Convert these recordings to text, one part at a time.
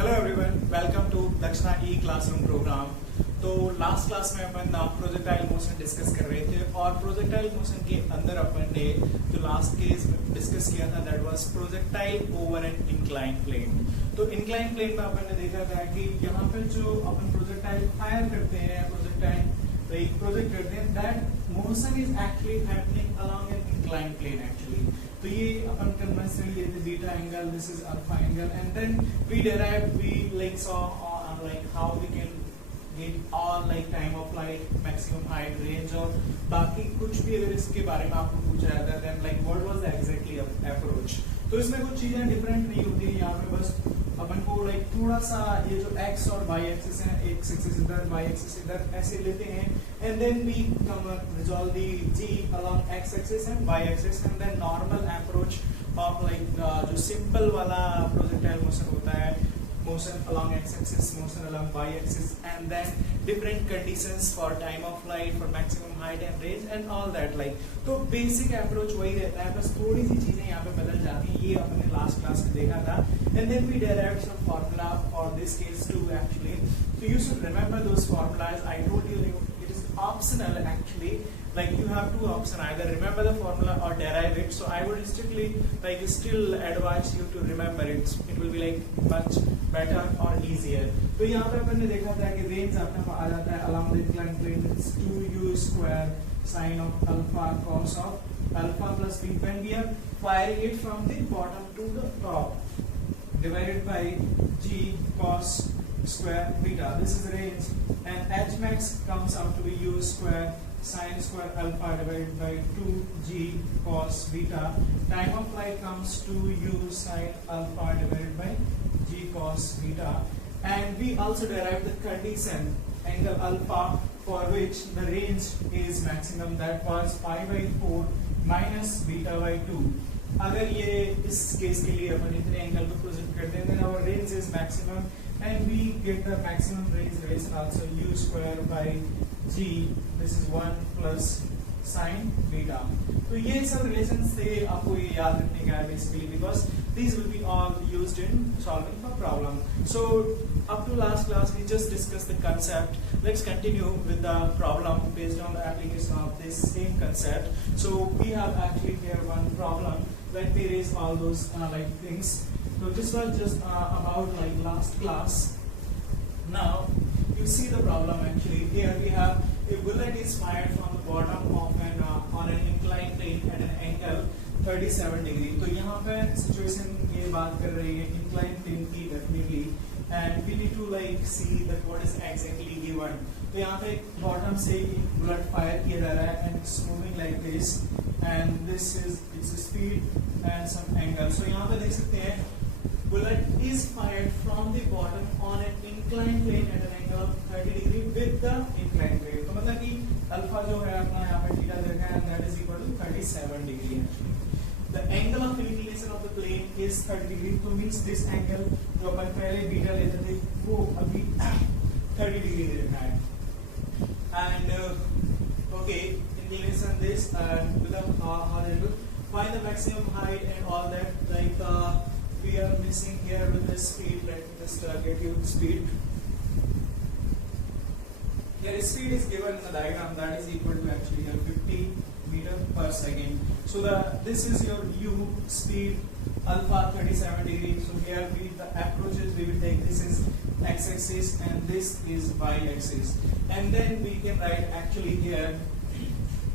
Hello everyone, welcome to दक्षिणा ई classroom programme. तो last class में अपन प्रोजेक्टाइल मोशन डिस्कस कर रहे थे और प्रोजेक्टाइल मोशन के अंदर अपन ने जो लास्ट केस डिस्कस किया था that was projectile over an incline plane. तो इंक्लाइन प्लेन में अपन ने देखा था कि यहाँ पे जो अपन प्रोजेक्टाइल फायर करते हैं, प्रोजेक्टाइल प्रोजेक्ट करते हैं, that motion is actually happening along an incline plane actually. तो ये अपन कन्वेंशनली लेते beta angle, this is alpha angle, and then we derived, we like saw like how we can get all like time of flight, maximum height, range और बाकी कुछ भी अगर इसके बारे में आपको पूछा जाता है then like what was the exactly approach। तो इसमें कुछ चीजें डिफरेंट नहीं होती है, यहाँ पे बस अपन को लाइक थोड़ा सा ये जो x और y एक्सिस है, x एक्सिस इधर y एक्सिस इधर ऐसे लेते हैं and then we resolve the g along x axis and y axis and then normal approach of like जो सिंपल वाला प्रोजेक्टाइल मोशन होता है, motion along x axis, motion along y axis, and then different conditions for time of flight, for maximum height and range and all that like। तो basic approach वही रहता है, बस थोड़ी सी चीजें यहाँ पे बदल जाती हैं, ये हमने last class में देखा था। And then we derived some formula for this case too actually, so you should remember those formulas। I told you it is optional actually, like you have two options, either remember the formula or derive it। So I would strictly like still advise you to remember it, it will be like much better or easier। तो यहाँ पे अपन ने देखा था कि range अपने को आ जाता है along the inclined plane, it's 2u square sin of alpha cos of alpha plus b when we are firing it from the bottom to the top, divided by g cos square beta, this is range, and h max comes out to be u square sin square alpha divided by 2g cos beta, time of flight comes to u sin alpha divided by g cos beta, and we also derive the condition angle alpha for which the range is maximum, that was pi by 4 minus beta by 2। अगर ये इस case के लिए अपन इतने angle को project करते हैं then our range is maximum and we get the maximum range relation also u square by g, this is 1 plus sin beta। तो ये सब रिलेशंस थे, आपको ये याद रखने का है basically because these will be all used in solving for problem। So up to last class we just discussed the concept, let's continue with the problem based on the application of this same concept। So we have actually here one problem, let me erase all those like things। So this was just about like last class। Now you see the problem actually, here we have a bullet is fired from the bottom of an on an inclined plane at an angle 37 degree। तो यहाँ पे situation ये बात कर रही है inclined plane की definitely, and we need to like see that what is exactly given। तो यहाँ पे bottom से bullet fire किया जा रहा है and it's moving like this, and this is its speed and some angle। So यहाँ पे देख सकते हैं bullet is fired from the bottom on an inclined plane at an angle of 30 degree with the inclined plane। तो मतलब कि alpha जो है अपना यहाँ पे थीटा देखा है, that is equal to 37 degree। The angle of inclination of the plane is 30 degree, तो means this angle जो अपन पहले बीटा लेते थे वो अभी 30 degree दे रखा है। And okay, inclination this and with the horizontal, find the maximum height and all that like we are missing here with the speed, let me just get you speed। Here speed is given in the diagram, that is equal to actually 50 meter per second। So this is your u speed alpha 37 degree। So here the approaches we will take, this is x axis and this is y axis, and then we can write actually here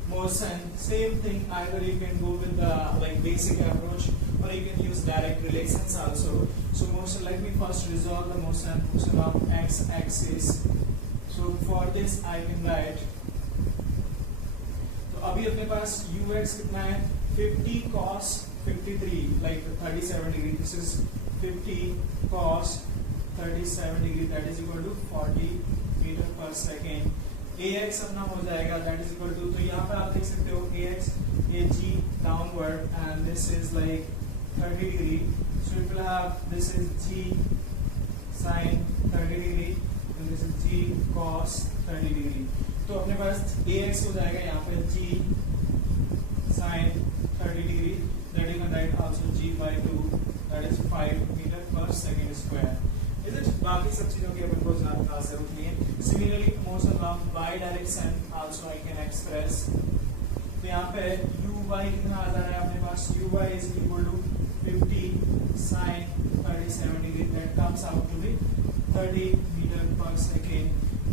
motion, same thing, either you can go with the like basic approach or you can use direct relations also। So motion, let me first resolve the motion of x axis। So for this I can write, तो अभी अपने पास ux कितना है 50 cos 53 like 37 degree, this is 50 cos 37 degree, that is equal to 40 meter per second। ax अपना हो जाएगा that is equal to, तो यहाँ पे आप देख सकते हो ax ag downward and this is like 30 degree, so it will have this is g sin 30 degree and this is g cos 30 degree। तो अपने पास ax हो जाएगा यहाँ पे g sin 30 degree, that you can write also g by 2, that is 5 meter per second square। Is it? बाकी सब चीजों की अपन को जरूरत नहीं है। Similarly motion of y direction also I can express. तो यहाँ पे uy कितना आ जा रहा है अपने पास, uy is equal to 50 sin 37 degree, that comes out to be 30 metre per second.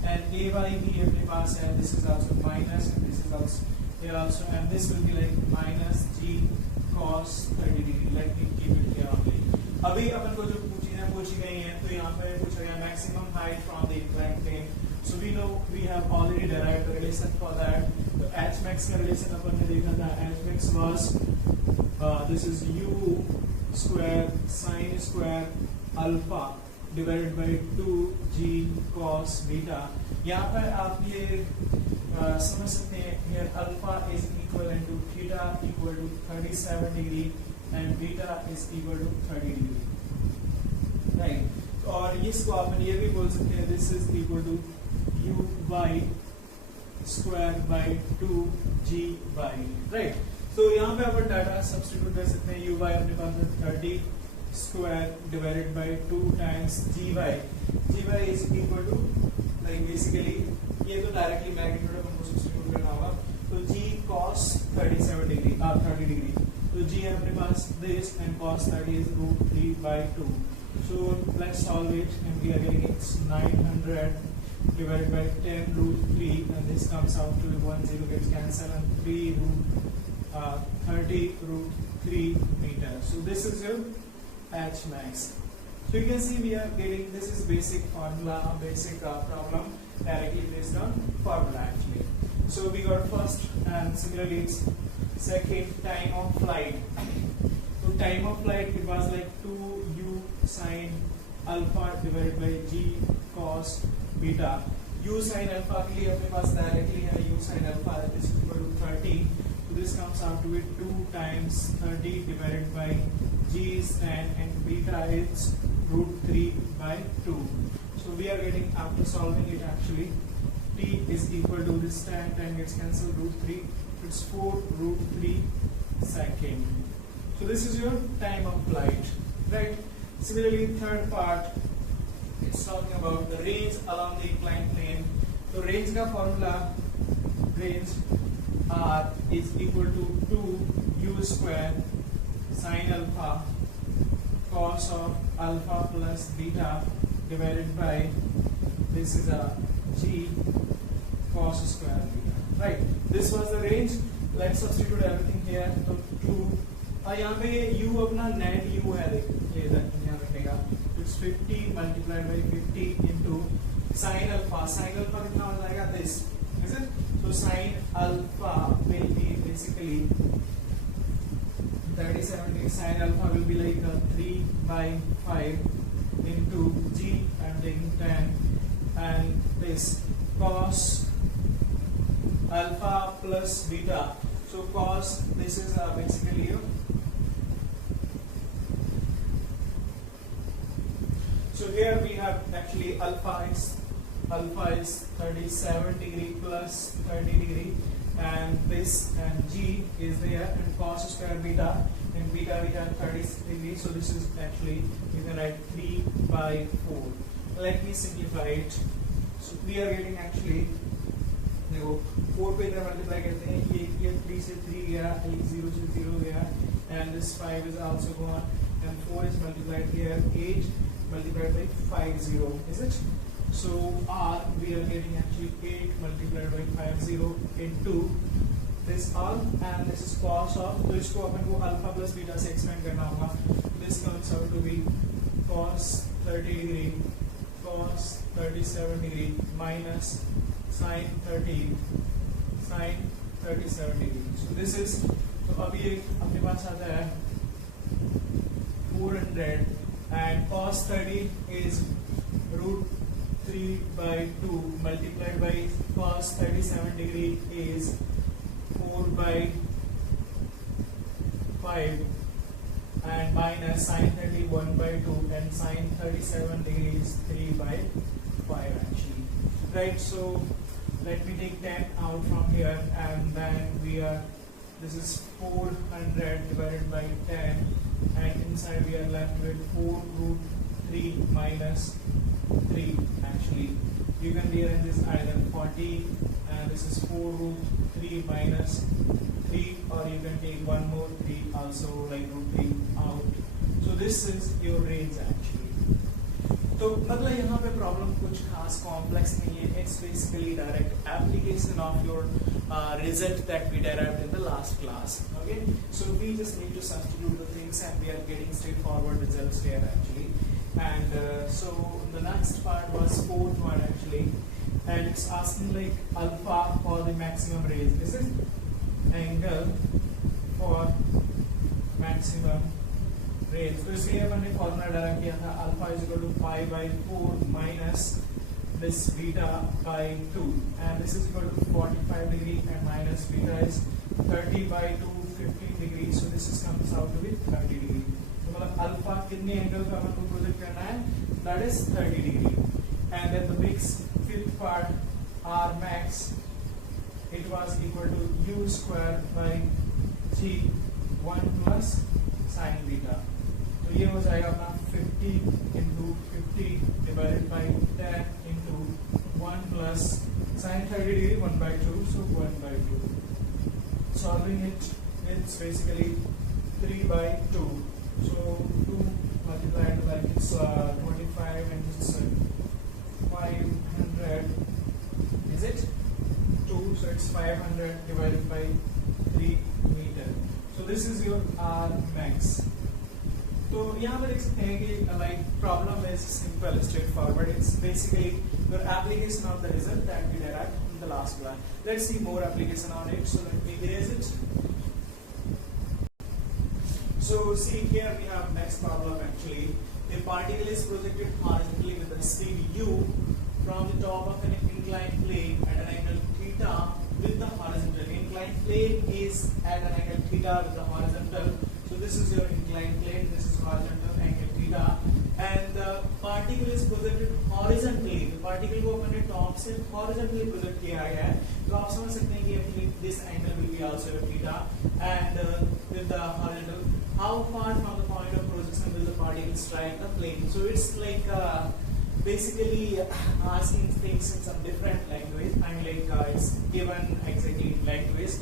And ay भी अपने पास है, this is also minus and this is also here also, and this will be like minus g cos 30 degree. Let me keep it here only. अभी अपन को जो चीजें पूछी गई हैं, तो यहाँ पे पूछा गया maximum height from the inclined plane. So we know we have already derived the relation for that. तो h max का relation अपन ने देखा था, h max was this is u square sin square alpha divided by 2g cos beta. यहाँ पर आप ये समझ सकते हैं, here alpha is equivalent to theta equal to 37 degree and beta is equal to 30 degree, right? और इसको आप ये भी बोल सकते हैं, this is equal to uy square by 2g by, right? तो यहाँ पे अपन डाटा सब्स्टिट्यूट कर सकते हैं, uy अपने पास है 30 square divided by 2 times gy is equal to like basically ये तो डायरेक्टली मैग्नीट्यूड अपन को सब्स्टिट्यूट करना होगा, तो g cos 37 डिग्री 30 डिग्री, तो g है अपने पास this and cos 30 is root 3 by 2. So let's solve it and we are getting it's 900 divided by 10 root 3 and this comes out to 10 gets cancelled and 3 root 30 root 3 meter. So this is your h max. So you can see we are getting, this is basic formula, basic problem directly based on formula actually. So we got first and similarly it's second, time of flight. So time of flight it was like 2u sin alpha divided by g cos beta. U sin alpha के लिए अपने पास directly है u sin alpha is equal to 30. So this comes out to be 2 times 30 divided by g is 10 and beta is root 3 by 2. So we are getting, after solving it actually, t is equal to this 10 gets cancelled, root 3, it's 4 root 3 second. So this is your time of flight, right? Similarly, third part, it's talking about the range along the inclined plane. So range का formula, range r is equal to 2u square sin alpha cos of alpha plus beta divided by this is a g cos square beta, right? This was the range. Let's substitute everything here. So 2 और यहाँ पे u अपना net u है, देखिए यहाँ रखेगा, it's 50 multiplied by 50 into sin alpha. Sin alpha कितना हो जाएगा, this is it? So sin alpha will be basically 37 degree. Sin alpha will be like 3 by 5 into g, I'm taking 10, and this cos alpha plus beta. So cos, this is basically you. So here we have actually alpha is 37 degree plus 30 degree, and this and g is there, and cos square beta, and beta we have 30 degree. So this is actually, you can write 3 by 4. Let me simplify it. So we are getting actually, देखो 4 पे इधर multiply करते हैं, ये 3 से 3 गया, 0 से 0 गया, and this 5 is also gone, and 4 is multiplied here, 8 multiplied by 50, is it? So r we are getting actually 8 multiplied by 50 into this all, and this is cos of, तो इसको अपन को alpha plus beta से expand करना होगा. This comes out to be cos 30 degree, cos 37 degree minus sin 37 degree. So this is, तो अभी एक अपने पास आता है 400, and cos 30 is root 3 by 2 multiplied by cos 37 degree is 4 by 5, and minus sin 31 by 2, and sin 37 degree is 3 by 5 actually, right? So let me take 10 out from here, and then we are, this is 400 divided by 10, and inside we are left with 4 root 3 minus 3 actually. You can rearrange this either 40 and this is 4 root 3 minus 3, or you can take one more 3 also, like root 3 out. So this is your range actually. तो मतलब यहाँ पे problem कुछ खास complex नहीं है. It's basically direct application of your result that we derived in the last class. Okay, so we just need to substitute the things and we are getting straightforward results here actually. And so the next part was fourth one actually, and it's asking like alpha for the maximum range. This is angle for maximum range. तो इसके लिए अपन ने formula डाला किया था alpha is equal to pi by 4 minus this beta by 2, and this is equal to 45 degree, and minus beta is 30 by 2 15 degree, so this is comes out to be 30 degree. तो मतलब alpha कितने angle का हमको project करना है, that is 30 degree. And then the next fifth part R max, it was equal to u square by g 1 plus sin beta. तो ये हो जाएगा अपना 50 into 50 divided by 10 into 1 plus sin 30 degree 1 by 2, so 1 by 2. Solving it, it's basically 3 by 2. So 2 multiplied by it's 25 and it's 500. Is it 2? So it's 500 divided by 3 meter. So this is your R max. तो यहाँ पर देख सकते हैं कि like problem is simple, straightforward. It's basically your application of the result that we derived in the last class. Let's see more application on it. So let me erase it. So see here we have next problem actually. A particle is projected horizontally with the speed u from the top of an inclined plane at an angle theta with the horizontal. Inclined plane is at an angle theta with the horizontal. So this is your inclined plane, this is horizontal angle theta, and the particle is projected horizontally. The particle को अपने top से horizontally project किया गया है. तो आप समझ सकते हैं कि actually this angle will be also a theta, and with the horizontal, how far from the point of projection will the particle strike the plane? So it's like basically asking things in some different language. I mean like it's given exactly in language.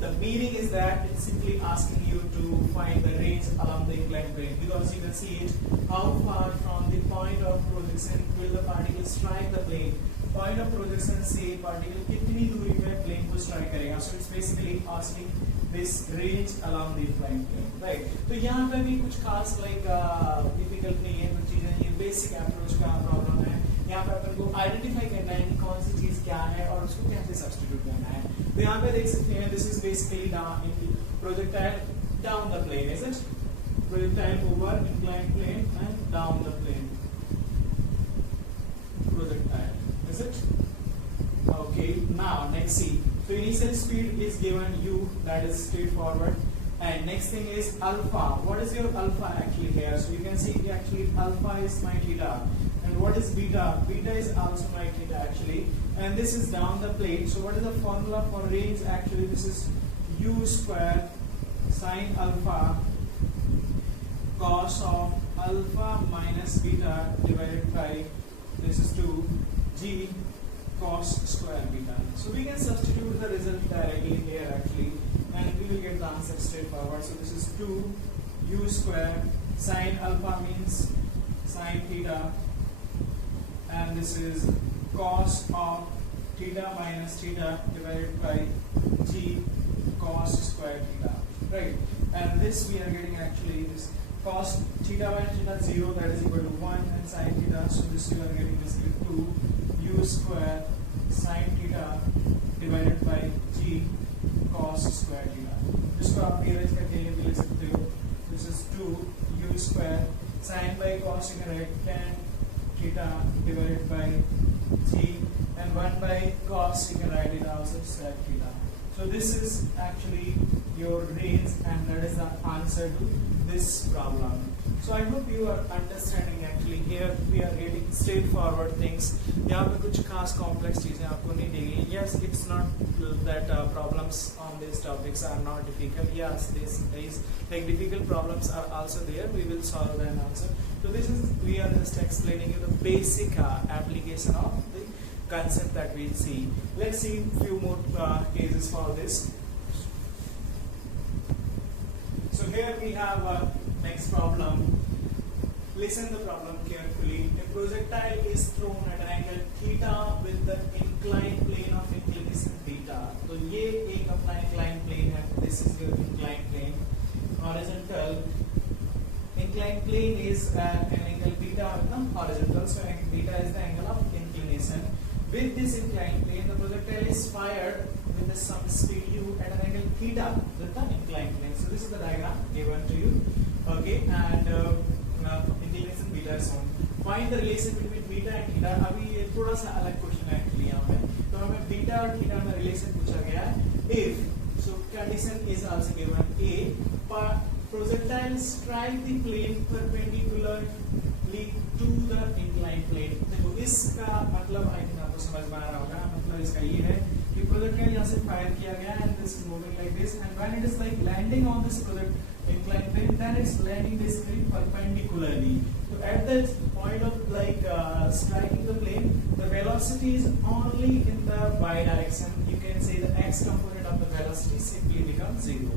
The meaning is that it's simply asking you to find the range along the inclined plane, because you can see it, how far from the point of projection will the particle strike the plane. Point of projection से particle कितनी दूरी पे plane को strike करेगा. So it's basically asking this range along the inclined plane, right? तो यहाँ पे भी कुछ खास like difficult नहीं है, कुछ चीजें ये basic approach का problem है. यहाँ पे अपन को identify करना है कि कौन सी चीज क्या है और उसको कैसे substitute करना है. तो यहाँ पे देख सकते हैं this is basically down in projectile down the plane, is it? Projectile over inclined plane and down the plane. Projectile, is it? Okay, now next see. So initial speed is given u, that is straightforward. And next thing is alpha. What is your alpha actually here? So you can see actually alpha is my theta. And what is beta? Beta is also my theta actually. And this is down the plane. So what is the formula for range? Actually this is u square sin alpha cos of alpha minus beta divided by this is 2 g cos square beta. So we can substitute the result directly here actually, and we will get the answer straightforward. So this is 2 u square sin alpha means sin theta, and this is cos of theta minus theta divided by g cos square theta, right? And this we are getting actually this cos theta minus theta 0, that is equal to 1, and sin theta, so this you are getting this 2 u square sin theta divided by g cos square theta. जिसको आप rearrange करके ये भी लिख सकते हो. This is 2 u square sin by cos, you can write tan theta divided by g, and 1 by cos, you can write it also sec theta. So this is actually your range, and that is the answer to this problem. So I hope you are understanding. Actually here we are getting straightforward things. यहाँ पे कुछ खास complex चीजें आपको नहीं दी गई. Yes, it's not that problems on these topics are not difficult. Yes, this is like difficult problems are also there. We will solve them also. So this is, we are just explaining you the basic application of the concept that we see. Let's see few more cases for this. So here we have next problem. Listen the problem carefully. A projectile is thrown at an angle theta with the inclined plane of inclination theta. तो ये एक अपना inclined plane है. This is your inclined plane. Horizontal. Inclined plane is an angle beta with the horizontal. So beta is the angle of inclination. With this inclined plane, the projectile is fired with some speed u at an angle theta with the inclined plane. So this is the diagram given to you. Okay, and inclination beta is shown. Find the relation between beta and theta. अभी ये थोड़ा सा अलग question है actually यहाँ पे. तो हमें बीटा और थीटा में रिलेशन पूछा गया है. If so, condition is also given. A projectile strike the plane perpendicularly to the inclined plane. देखो इसका मतलब आई थिंक आपको समझ में आ रहा होगा. मतलब इसका ये है कि प्रोजेक्टाइल यहाँ से फायर किया गया and this is moving like this, and when it is like landing on this project inclined plane, then it's landing basically perpendicularly. So at that point of like striking the plane, the velocity is only in the y direction. You can say the x component of the velocity simply becomes 0.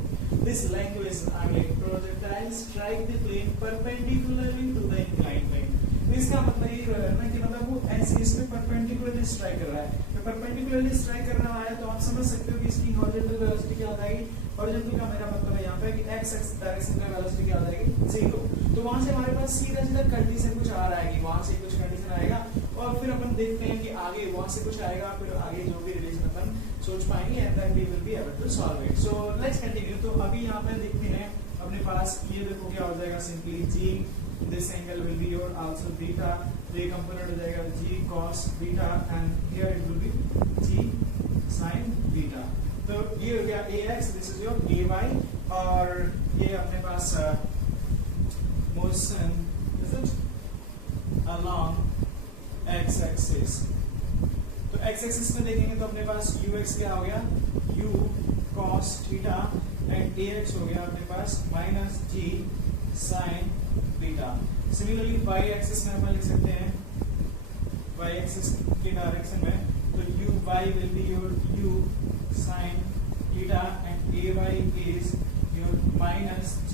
This language again, projectile strike the plane perpendicularly to the inclined plane. इसका मतलब ये है ना कि मतलब वो ऐसे इसमें परपेंडिकुलरली स्ट्राइक कर रहा है. तो परपेंडिकुलरली स्ट्राइक कर रहा है तो आप समझ सकते हो कि इसकी हॉरिजॉन्टल वेलोसिटी क्या हो जाएगी. हॉरिजॉन्टल का मेरा मतलब है यहाँ पे कि x डायरेक्शन में वेलोसिटी क्या हो जाएगी 0. तो वहां से हमारे पास सीधा सीधा कंडीशन कुछ आ रहा है कि वहां से कुछ कंडीशन आएगा और फिर अपन देखते हैं कि आगे वहां से कुछ आएगा, फिर आगे जो भी रिलेशन अपन सोच पाएंगे and then we will be able to solve it. So let's continue. तो अभी यहाँ पे देखते हैं अपने पास ये देखो क्या हो जाएगा. Simply g this angle will be your also beta. The component हो जाएगा g cos beta and here it will be g sin beta. तो ये हो गया ax, this is your ay और ये अपने पास motion is it along x axis. तो x axis में देखेंगे तो अपने पास ux क्या हो गया u cos theta and ax हो गया अपने पास minus g sin beta. Similarly y axis में हम लिख सकते हैं y एक्सिस के डायरेक्शन में तो u y will be your u sin theta and ay is your minus g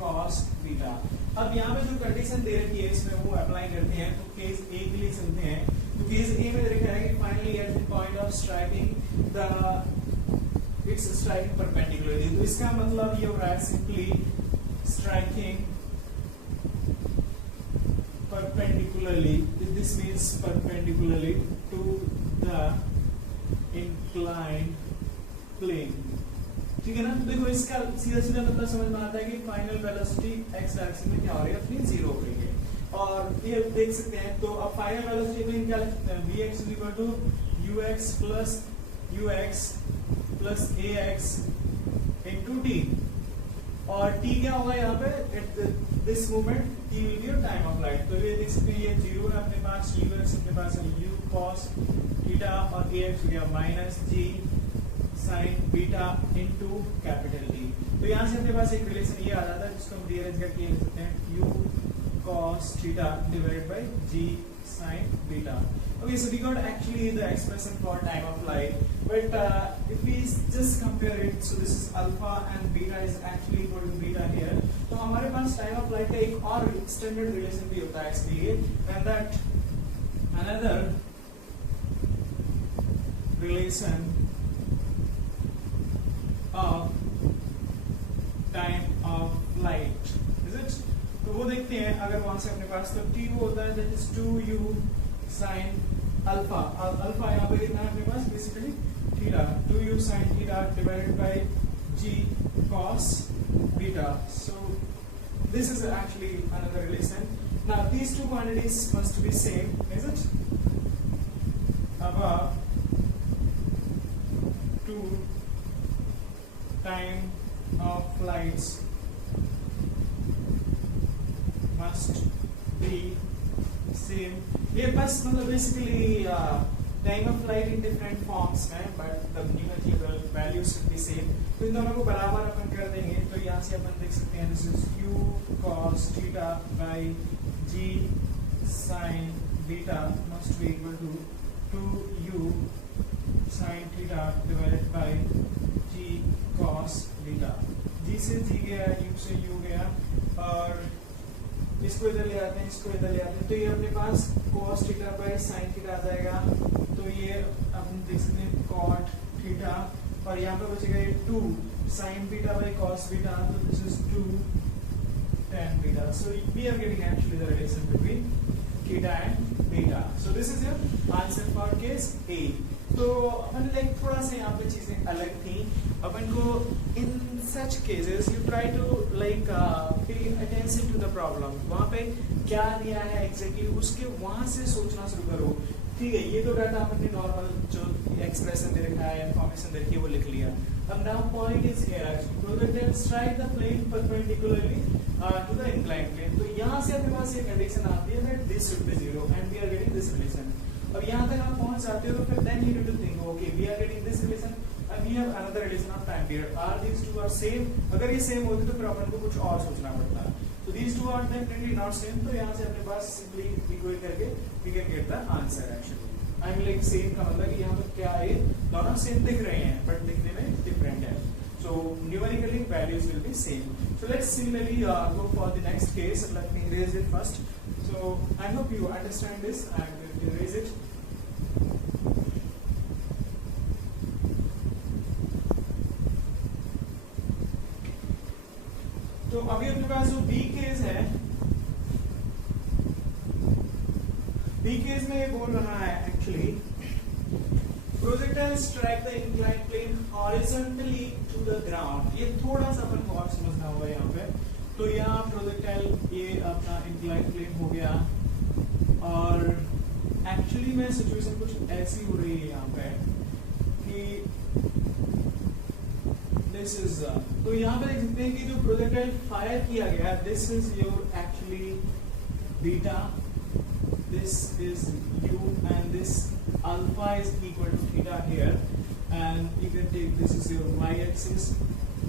cos beta. अब यहाँ पे जो कंडीशन दे रखी है इसमें वो अप्लाई करते हैं. तो केस ए के लिए चलते हैं. तो केस ए में लिखा है कि finally at the point of striking the it's striking perpendicularly. तो इसका मतलब ये हो रहा है simply striking perpendicularly. This means perpendicularly to the inclined plane. ठीक है ना. देखो इसका सीधा सीधा मतलब समझ में आता है कि फाइनल वेलोसिटी x डायरेक्शन में क्या हो रही है अपनी 0 हो रही है. और ये देख सकते हैं. तो अब फाइनल वेलोसिटी में क्या लिख सकते हैं vx is equal to ux plus ax into t. और t क्या होगा यहाँ पे at this moment t will be your time of flight. तो ये देख सकते हैं ये 0 है अपने पास, ux अपने पास है u cos theta और ax हो गया minus g sin beta into capital T. तो यहाँ से अपने पास एक रिलेशन ये आ जाता है जिसको हम रीअरेंज करके लिख सकते हैं u cos theta divided by g sin beta. Okay, so we got actually the expression for time of flight, but if we just compare it, so this is alpha and beta is actually equal to beta here. तो हमारे पास time of flight का एक और standard relation भी होता है इसके लिए, and that another relation of time of flight, is it? तो वो देखते हैं अगर वहां से अपने पास तो t वो होता है that is 2u sin alpha. Alpha यहाँ पे कितना है अपने पास basically theta. 2u sin theta divided by g cos beta. So this is actually another relation. Now these two quantities must be same, is it? Above 2 time of flights must be same. ये बस मतलब basically time of flight in different forms में, but the numerical values should be same. तो इन दोनों को बराबर अपन कर देंगे, तो यहाँ से अपन देख सकते हैं this is u cos theta by g sin beta must be equal to 2u sin theta divided by g cos beta. g से g गया, u से u गया, और इसको इधर ले आते हैं, इसको इधर ले आते हैं, तो ये अपने पास cos theta by sin theta आ जाएगा, तो ये अपन देख सकते हैं cot थीटा, और यहाँ पे बचेगा ये 2 sin beta by cos beta, तो this is 2 tan beta. So we are getting actually the relation between theta and beta. So this is your answer for case A. तो अपन लाइक थोड़ा सा यहाँ पे चीजें अलग थी. अपन को in such cases you try to like pay attention to the problem. वहाँ पे क्या दिया है exactly, उसके वहाँ से सोचना शुरू करो. ठीक है, ये तो डाटा अपन ने नॉर्मल जो एक्सप्रेशन दे रखा है, इंफॉर्मेशन दे रखी है, वो लिख लिया. अब now point is here actually. Projectile strike the plane perpendicularly to the inclined plane. तो यहाँ से अपने पास ये कंडीशन आती है that this should be 0 and we are getting this relation. अब यहाँ तक आप पहुँच जाते हो तो फिर then you need to think okay we are getting this relation and we have another relation of time period. Are these two are same? अगर ये same होती तो फिर अपन को कुछ और सोचना पड़ता. So these two are definitely not same. तो यहाँ से अपने पास simply equate करके we can get the answer actually. I mean like same का मतलब कि यहाँ पर क्या है, दोनों same दिख रहे हैं but दिखने में different है. So numerically values will be same. So let's similarly go for the next case. Let me erase it first. So I hope you understand this. I am going to erase it. तो अभी अपने पास जो B case है, B case में ये बोल रहा है actually projectile strike the inclined plane horizontally to the ground. ये थोड़ा सा अपन को और समझना होगा यहाँ पे. तो यहाँ प्रोजेक्टाइल ये अपना इंक्लाइंड प्लेन हो गया, और एक्चुअली में सिचुएशन कुछ ऐसी हो रही है यहाँ पे कि दिस इज तो यहाँ पे देख सकते हैं कि जो प्रोजेक्टाइल फायर किया गया, this is your actually beta, this is u and this alpha is equal to theta here, and you can take this is your y axis,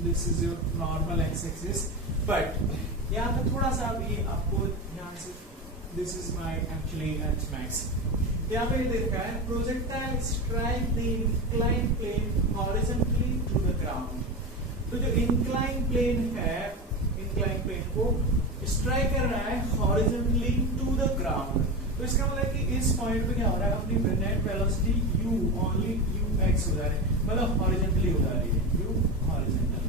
this is your normal x axis, but यहाँ पे थोड़ा सा अभी आपको यहाँ से this is my actually h max. यहाँ पे ये देखा है projectile strike the inclined plane horizontally to the ground. तो जो inclined plane है, inclined plane को strike कर रहा है horizontally to the ground. तो इसका मतलब कि इस पॉइंट पे क्या हो रहा है, अपनी net velocity u only ux हो जा रही है, मतलब हॉरिजॉन्टली हो जा रही है, u हॉरिजॉन्टल.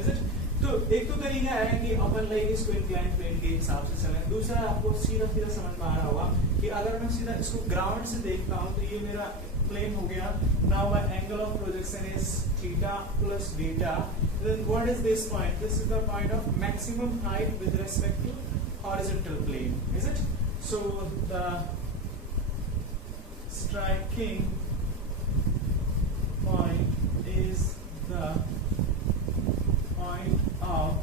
Is it? तो एक तो तरीका है कि अपन लाइक इसको इंक्लाइंड प्लेन के हिसाब से चलें. दूसरा आपको सीधा सीधा समझ में आ रहा होगा कि अगर मैं सीधा इसको ग्राउंड से देखता हूँ तो ये मेरा प्लेन हो गया. Now my angle of projection is theta plus beta. Then what is this point? This is the point of maximum height with respect to horizontal plane, is it? So the striking point is the point of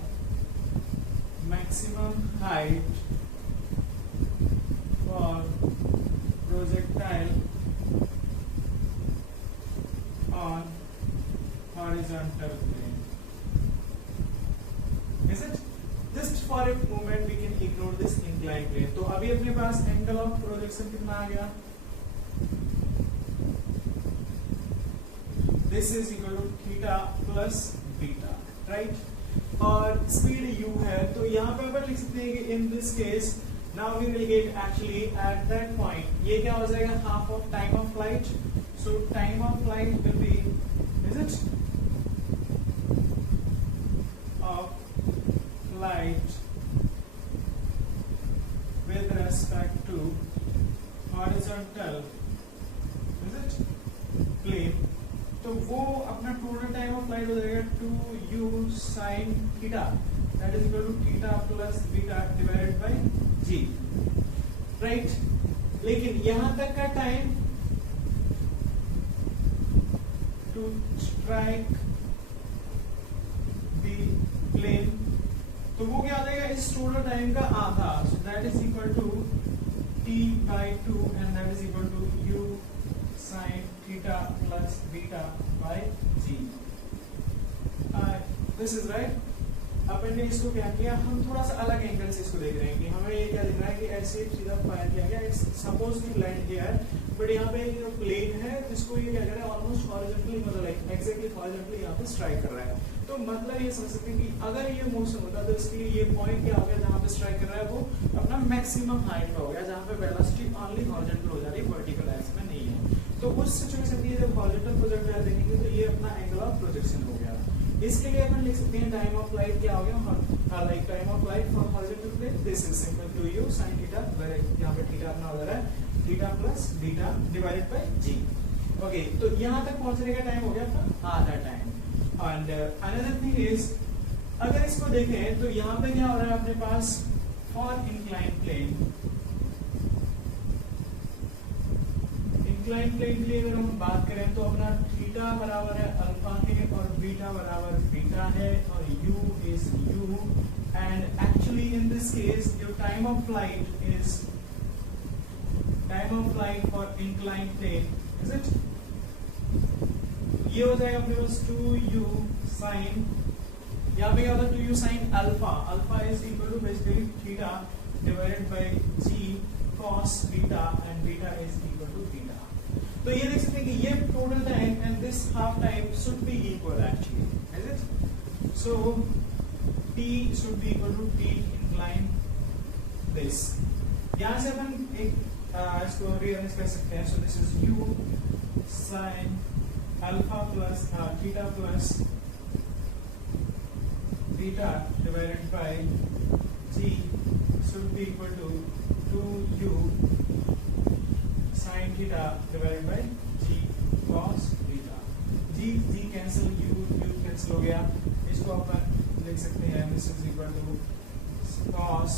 maximum height for projectile on horizontal plane, is it? Just for a moment we can ignore this inclined plane. तो अभी अपने पास angle of projection कितना आ गया? This is equal to theta plus beta, right? और speed u है, तो यहाँ पे अपन लिख सकते हैं कि in this case now we will get actually at that point ये क्या हो जाएगा, half of time of flight. So time of flight will be, is it, of light with respect to horizontal, is it, plane. तो वो अपना total time of flight हो जाएगा 2u sin theta, that is equal to theta plus beta divided by g, right? लेकिन यहाँ तक का time to strike the plane, तो वो क्या आ जाएगा इस टोटल टाइम का आधा, so that is equal to t/2 and that is equal to u sin theta plus beta by g। This is right. अपन ने इसको क्या किया, हम थोड़ा सा अलग एंगल से इसको देख रहे हैं कि हमें ये क्या दिख रहा है कि ऐसे सीधा फायर किया गया, it's suppose to land here, but यहाँ पे जो प्लेन है जिसको ये क्या कर रहा है ऑलमोस्ट हॉरिजॉन्टली, मतलब लाइक एग्जैक्टली हॉरिजॉन्टली यहाँ पे स्ट्राइक कर रहा है। तो मतलब ये समझ सकते हैं कि अगर ये मोशन होता तो इसके लिए ये पॉइंट क्या हो गया जहाँ पे स्ट्राइक कर रहा है वो अपना मैक्सिमम हाइट हो गया, जहाँ पे वेलोसिटी ओनली हॉरिजॉन्टल हो जा रही है, वर्टिकल एक्सिस में नहीं है। तो उस सिचुएशन में जब हॉरिजॉन्टल प्रोजेक्टाइल देखेंगे तो ये अपना एंगल ऑफ प्रोजेक्शन हो गया। इसके लिए अपन लिख सकते हैं टाइम ऑफ फ्लाइट क्या हो गया, like time of flight for horizontal plane, this is simple two u sin theta, यहाँ पे थीटा अपना हो रहा है theta plus beta divided by g। Okay, तो यहाँ तक पहुंचने का टाइम हो गया था आधा time. And another thing is, अगर इसको देखें तो यहाँ पे क्या हो रहा है अपने पास for incline plane, incline plane के लिए अगर हम बात करें तो अपना थीटा बराबर है अल्फा है और बीटा बराबर बीटा है और u is u, and actually in this case your time of flight is time of flight for incline plane, is it, ये हो जाएगा अपने पास 2u sin, यहाँ पे क्या होता है 2u sin alpha, alpha is equal to basically theta divided by g cos beta and beta is equal to theta. तो ये देख सकते हैं कि ये total time and this half time should be equal actually, is it, so t should be equal to t incline this. यहां से अपन एक इसको रीअरेंज कर सकते हैं, so this is u sin alpha plus theta plus beta divided by g should be equal to 2u sin theta divided by g cos theta। g cancel, u cancel हो गया, इसको अपन लिख सकते हैं this is equal to cos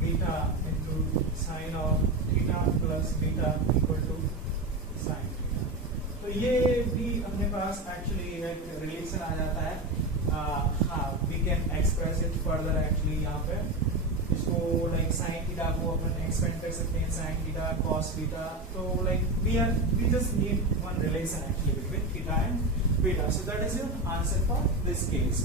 beta into sin of theta plus beta equal to sin theta। तो ये भी अपने पास एक्चुअली एक रिलेशन आ जाता है। हाँ, we can express it further actually यहाँ पे इसको लाइक sin थीटा को अपन एक्सपेंड कर सकते हैं sin थीटा cos थीटा, तो like we just need one relation actually between theta and beta, so that is your answer for this case।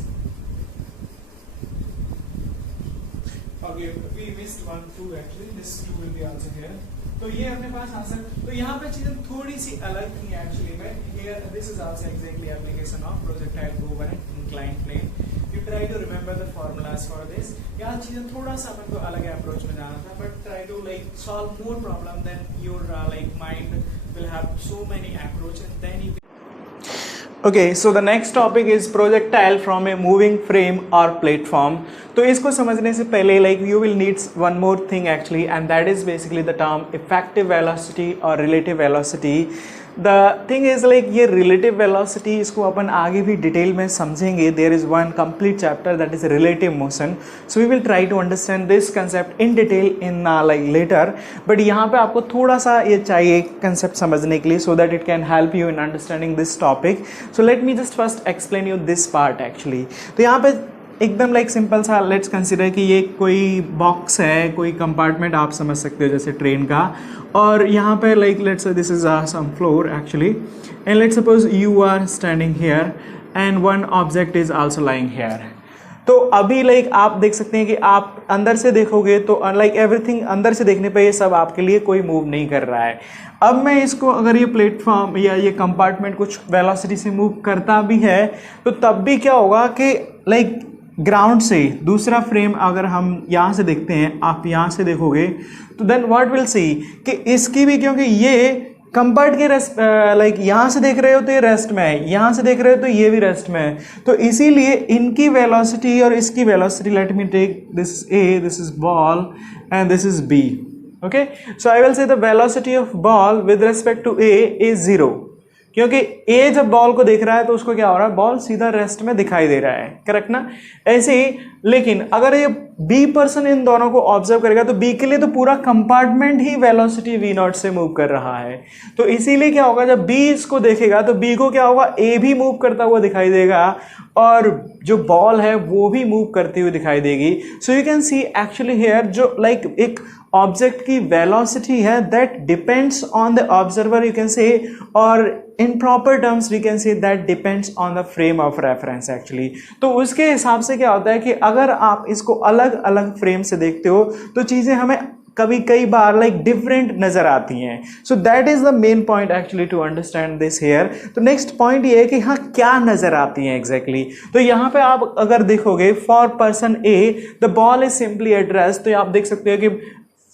Okay, we missed 1 2 actually, this 2 will be also here। तो ये अपने पास answer, तो यहाँ पे चीजें थोड़ी सी अलग थी एक्चुअली में। Here this is also exactly application of projectile over an inclined plane। You try to remember the formulas for this। यहाँ चीजें थोड़ा सा अपन को अलग अप्रोच में जाना था, but try to like solve more problem, then your like mind will have so many approach and then you Okay, so the next topic is projectile from a moving frame or platform। तो इसको समझने से पहले like you will need one more thing actually, and that is basically the term effective velocity or relative velocity। The thing is like ये relative velocity इसको अपन आगे भी detail में समझेंगे। There is one complete chapter that is relative motion, so we will try to understand this concept in detail in like later। but यहाँ पे आपको थोड़ा सा ये चाहिए concept समझने के लिए, so that it can help you in understanding this topic। so let me just first explain you this part actually। तो यहाँ पे एकदम लाइक सिंपल सा लेट्स कंसिडर कि ये कोई बॉक्स है, कोई कंपार्टमेंट आप समझ सकते हो जैसे ट्रेन का, और यहाँ पे like let's this is some floor actually, and let's suppose you are standing here and one object is also lying here. तो अभी लाइक आप देख सकते हैं कि आप अंदर से देखोगे तो लाइक एवरीथिंग अंदर से देखने पे ये सब आपके लिए कोई मूव नहीं कर रहा है। अब मैं इसको अगर ये प्लेटफॉर्म या ये कंपार्टमेंट कुछ वेलोसिटी से मूव करता भी है तो तब भी क्या होगा कि लाइक ग्राउंड से दूसरा फ्रेम अगर हम यहाँ से देखते हैं, आप यहाँ से देखोगे तो देन व्हाट विल सी कि इसकी भी, क्योंकि ये कंपार्ट के रेस्ट लाइक यहाँ से देख रहे हो तो ये रेस्ट में है, यहाँ से देख रहे हो तो ये भी रेस्ट में है, तो इसीलिए इनकी वेलोसिटी और इसकी velocity, let me take this A, this is ball and this is B. Okay, so I will say the velocity of ball with respect to A is 0, क्योंकि ए जब बॉल को देख रहा है तो उसको क्या हो रहा है, बॉल सीधा रेस्ट में दिखाई दे रहा है, करेक्ट ना। ऐसे ही लेकिन अगर ये बी पर्सन इन दोनों को ऑब्जर्व करेगा तो बी के लिए तो पूरा कंपार्टमेंट ही वेलोसिटी वी नॉट से मूव कर रहा है। तो इसीलिए क्या होगा, जब बी इसको देखेगा तो बी को क्या होगा, ए भी मूव करता हुआ दिखाई देगा और जो बॉल है वो भी मूव करती हुई दिखाई देगी। So you can see actually here जो लाइक एक ऑब्जेक्ट की वेलोसिटी है that depends on the observer, you can say, और in proper terms we can say that depends on the frame of reference actually. तो उसके हिसाब से क्या होता है कि अगर आप इसको अलग अलग फ्रेम से देखते हो तो चीजें हमें कई बार लाइक डिफरेंट नजर आती हैं। So that is the main point actually to understand this here. तो नेक्स्ट पॉइंट ये है कि हाँ क्या नजर आती हैं एग्जैक्टली। तो यहाँ पे आप अगर देखोगे for person A the ball is simply at rest, तो आप देख सकते हो कि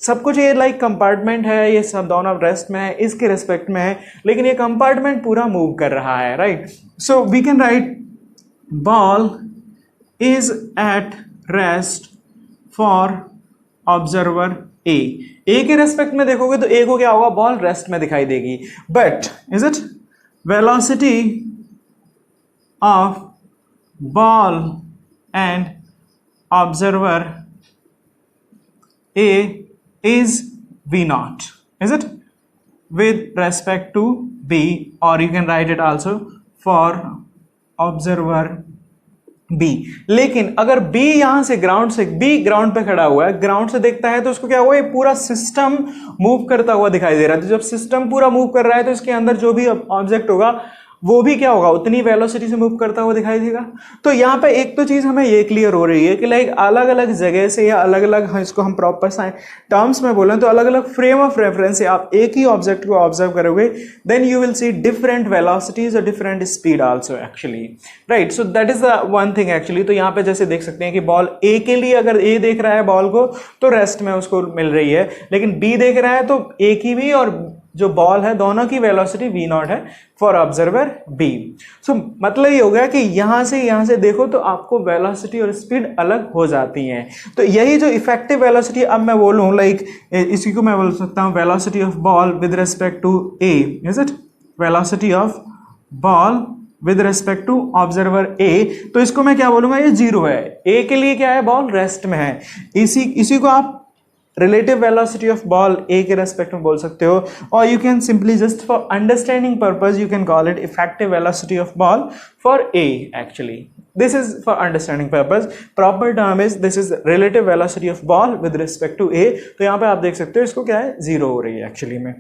सब कुछ ये लाइक कंपार्टमेंट है, ये सब डाउन ऑफ रेस्ट में है, इसके रेस्पेक्ट में है, लेकिन ये कंपार्टमेंट पूरा मूव कर रहा है, right. So we can write ball is at rest for observer A के रेस्पेक्ट में देखोगे तो ए को क्या होगा, बॉल रेस्ट में दिखाई देगी, but is it velocity of ball and observer A is v naught, is it, with respect to b, or you can write it also for observer b। लेकिन अगर b यहां से ग्राउंड से, b ground पे खड़ा हुआ है, ground से देखता है तो उसको क्या हुआ, ये पूरा सिस्टम मूव करता हुआ दिखाई दे रहा है। तो जब सिस्टम पूरा मूव कर रहा है तो इसके अंदर जो भी ऑब्जेक्ट होगा वो भी क्या होगा, उतनी वेलोसिटी से मूव करता हुआ दिखाई देगा। तो यहाँ पे एक तो चीज हमें ये क्लियर हो रही है कि लाइक अलग अलग जगह से या अलग अलग, इसको हम प्रॉपर टर्म्स में बोलें तो अलग अलग फ्रेम ऑफ रेफरेंस से आप एक ही ऑब्जेक्ट को ऑब्जर्व करोगे, then you will see different velocities और different speed also actually, right. So that is the one thing actually. तो यहाँ पे जैसे देख सकते हैं कि बॉल ए के लिए अगर ए देख रहा है बॉल को तो रेस्ट में उसको मिल रही है, लेकिन बी देख रहा है तो ए की भी और जो बॉल है दोनों की वेलोसिटी v नॉट है फॉर ऑब्जर्वर b। सो मतलब ये हो गया कि यहां से देखो तो आपको वेलोसिटी और स्पीड अलग हो जाती हैं। तो यही जो इफेक्टिव वेलोसिटी, अब मैं बोलूं लाइक इसी को मैं बोल सकता हूं velocity of ball with respect to a, is it, velocity of ball with respect to observer a, तो इसको मैं क्या बोलूंगा, ये 0 है। a के लिए क्या है, बॉल रेस्ट में है। इसी को आप relative velocity of ball A के रेस्पेक्ट में बोल सकते हो, और you can simply just for understanding purpose you can call it effective velocity of ball for A actually. This is for understanding purpose, proper term is this is relative velocity of ball with respect to A. तो यहाँ पे आप देख सकते हो इसको क्या है, 0 हो रही है एक्चुअली में।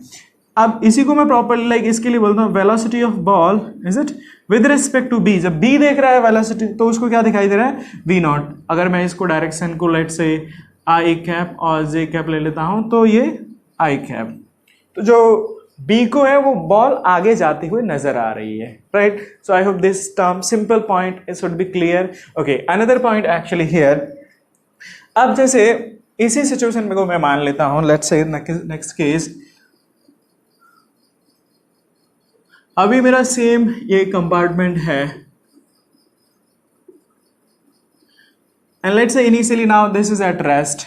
अब इसी को मैं प्रॉपरली लाइक इसके लिए बोलता हूँ velocity of ball is it with respect to B. जब बी देख रहा है वेलोसिटी तो उसको क्या दिखाई दे रहा है, वी नॉट। अगर मैं इसको डायरेक्शन को लेट से आई कैप और जे कैप ले लेता हूं तो ये आई कैप, तो जो बी को है वो बॉल आगे जाती हुई नजर आ रही है, right. So I hope this term simple point it should be clear. Okay, another point actually here, अब जैसे इसी सिचुएशन में को मैं मान लेता हूं, लेट्स से नेक्स्ट केस, अभी मेरा सेम ये कंपार्टमेंट है and let's say initially now this is at rest,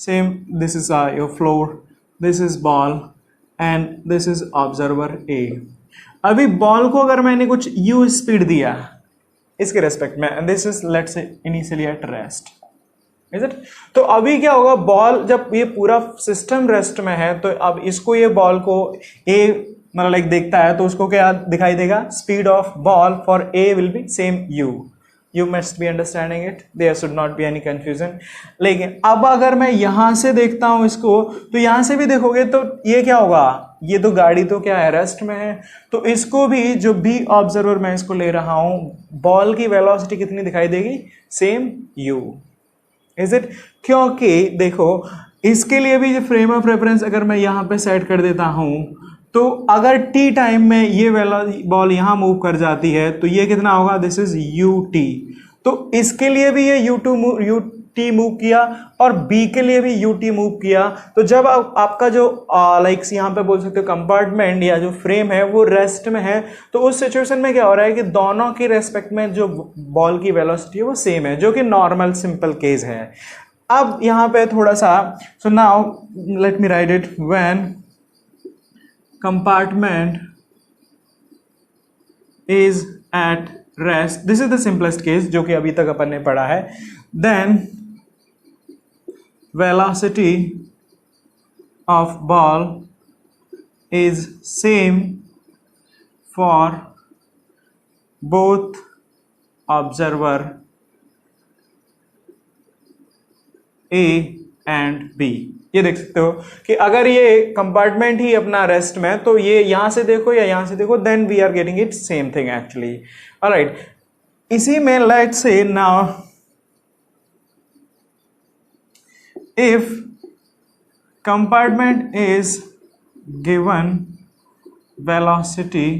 same this is your floor, this is ball and this is observer A। अभी बॉल को अगर मैंने कुछ u स्पीड दिया इसके रेस्पेक्ट में and this is let's say initially at rest, is it? तो अभी क्या होगा, बॉल जब ये पूरा सिस्टम रेस्ट में है तो अब इसको ये बॉल को A मतलब लाइक देखता है तो उसको क्या दिखाई देगा, speed of ball for A will be same u। You must be understanding it. There should not be any confusion. लेकिन अब अगर मैं यहां से देखता हूं इसको तो यहां से भी देखोगे तो ये क्या होगा, ये तो गाड़ी तो क्या है, रेस्ट में है। तो इसको भी जो भी ऑब्जर्वर मैं इसको ले रहा हूं, बॉल की वेलोसिटी कितनी दिखाई देगी, सेम u, इज इट। क्योंकि देखो इसके लिए भी फ्रेम ऑफ रेफरेंस अगर मैं यहां पे सेट कर देता हूं तो अगर t टाइम में ये बॉल यहां मूव कर जाती है तो ये कितना होगा, दिस इज ut। तो इसके लिए भी ये ut मूव किया और b के लिए भी ut मूव किया। तो जब आपका जो लाइक यहाँ पे बोल सकते हो कंपार्टमेंट या जो फ्रेम है वो रेस्ट में है तो उस सिचुएशन में क्या हो रहा है कि दोनों के रेस्पेक्ट में जो बॉल की वेलोसिटी है वो सेम है, जो कि नॉर्मल सिंपल केस है। अब यहाँ पे थोड़ा सा, so now let me right it, when compartment is at rest, this is the simplest case जो कि अभी तक अपन ने पढ़ा है। then velocity of ball is same for both observer A and B। ये देख सकते हो कि अगर ये कंपार्टमेंट ही अपना रेस्ट में, तो ये यहां से देखो या यहां से देखो, then we are getting it same thing actually. Alright, इसी में let's say now if compartment is given velocity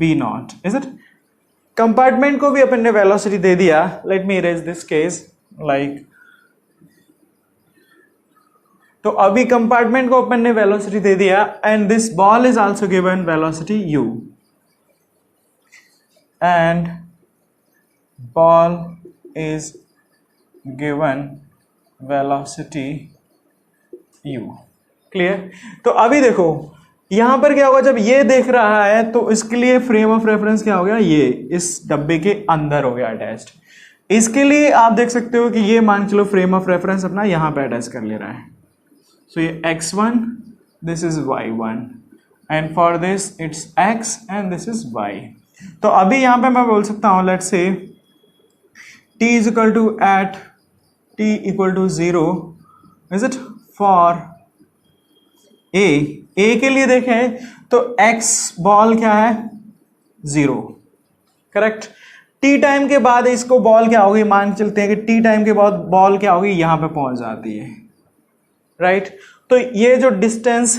B naught, is it? Compartment को भी अपन ने वेलोसिटी दे दिया। Let me erase this case like, तो अभी कंपार्टमेंट को अपन ने वेलोसिटी दे दिया and this ball is also given velocity u and ball is given velocity u। Clear? तो अभी देखो यहां पर क्या होगा, जब ये देख रहा है तो इसके लिए फ्रेम ऑफ रेफरेंस क्या हो गया, ये इस डब्बे के अंदर हो गया अटैच्ड। इसके लिए आप देख सकते हो कि ये मान चलो फ्रेम ऑफ रेफरेंस अपना यहां पे अटैच कर ले रहा है। So ये x1, this is y1 and for this it's x and this is y। तो अभी यहाँ पे मैं बोल सकता हूँ let's say t is equal to at t equal to 0 is it for a के लिए देखें तो x बॉल क्या है 0, करेक्ट। t टाइम के बाद इसको बॉल क्या होगी, मान चलते हैं कि t टाइम के बाद बॉल क्या होगी, यहाँ पे पहुंच जाती है, राइट तो ये जो distance